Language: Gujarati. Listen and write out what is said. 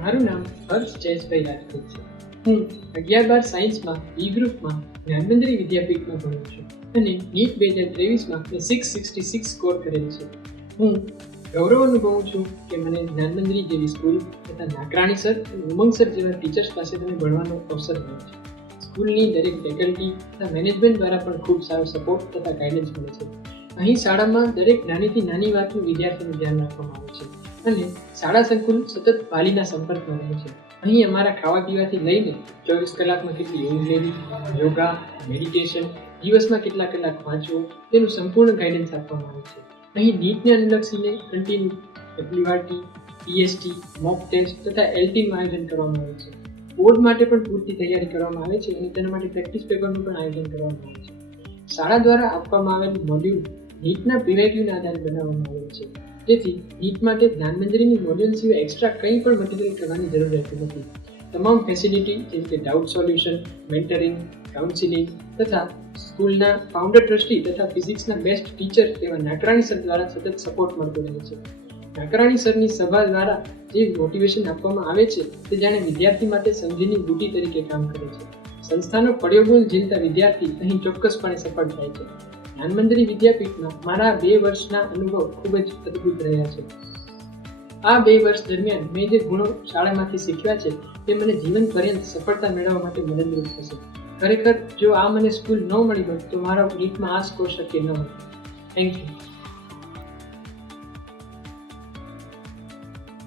મારું નામ હર્ષ જયેશભાઈ રાજગોર છે. હું 11-12 સાયન્સમાં બી ગ્રુપમાં જ્ઞાનમંજરી વિદ્યાપીઠમાં ભણું છું અને NEET 2023માં મેં 666 સ્કોર કરેલ છે. હું ગૌરવ અનુભવું છું કે મને જ્ઞાનમંજરી જેવી સ્કૂલ તથા નાકરાણી સર અને ઉમંગ સર જેવા ટીચર્સ પાસે મને ભણવાનો અવસર મળ્યો છે. સ્કૂલની દરેક ફેકલ્ટી તથા મેનેજમેન્ટ દ્વારા પણ ખૂબ સારો સપોર્ટ તથા ગાઈડન્સ મળે છે. અહીં શાળામાં દરેક નાનીથી નાની વાતનું વિદ્યાર્થીનું ધ્યાન રાખવામાં આવે છે અને શાળા સંકુલ સતત વાલીના સંપર્કમાં રહે છે. અહીં અમારા ખાવા પીવાથી લઈને 24 કલાકમાં કેટલી ઊંઘ લેવી, યોગા, મેડિટેશન, દિવસમાં કેટલા કલાક વાંચવું તેનું સંપૂર્ણ ગાઈડન્સ આપવામાં આવે છે. અહીં નીટને અનુલક્ષીને કન્ટિન્યુ એપ્લિવાટી, પીએસટી, મોક ટેસ્ટ તથા એલટીનું આયોજન કરવામાં આવે છે. બોર્ડ માટે પણ પૂરતી તૈયારી કરવામાં આવે છે અને તેના માટે પ્રેક્ટિસ પેપરનું પણ આયોજન કરવામાં આવે છે. શાળા દ્વારા આપવામાં આવેલું મોડ્યુલ નીટના પીવાયક્યુના આધારે બનાવવામાં આવેલ છે. તેથી નીટ માટે જ્ઞાનમંજરીની મોડ્યુલ સિવાય એક્સ્ટ્રા કંઈ પણ મટીરિયલ કરવાની જરૂર રહેતી નથી. તમામ ફેસિલિટી જેમ કે ડાઉટ સોલ્યુશન, મેન્ટરિંગ, કાઉન્સિલિંગ તથા સ્કૂલના ફાઉન્ડર ટ્રસ્ટી તથા ફિઝિક્સના બેસ્ટ ટીચર એવા નાકરાણી સર દ્વારા સતત સપોર્ટ મળતો રહે છે. નાકરાણી સરની સભા દ્વારા જે મોટિવેશન આપવામાં આવે છે તે જાણે વિદ્યાર્થી માટે સંધિની બુટી તરીકે કામ કરે છે. સંસ્થાનો પડ્યોગોલ ઝીલતા વિદ્યાર્થી અહીં ચોક્કસપણે સફળ થાય છે. જ્ઞાનમંજરી વિદ્યાપીઠમાં મારા 2 વર્ષના અનુભવ ખૂબ જ અદ્ભુત રહ્યા છે. આ 2 વર્ષ દરમિયાન મેં જે ગુણો શાળામાંથી શીખ્યા છે તે મને જીવન પર્યંત સફળતા મેળવવા માટે મદદરૂપ થશે. ખરેખર જો આ મને સ્કૂલ ન મળી હોત તો મારા નીટમાં આ સ્કોર શક્ય ન હોત. Thank you.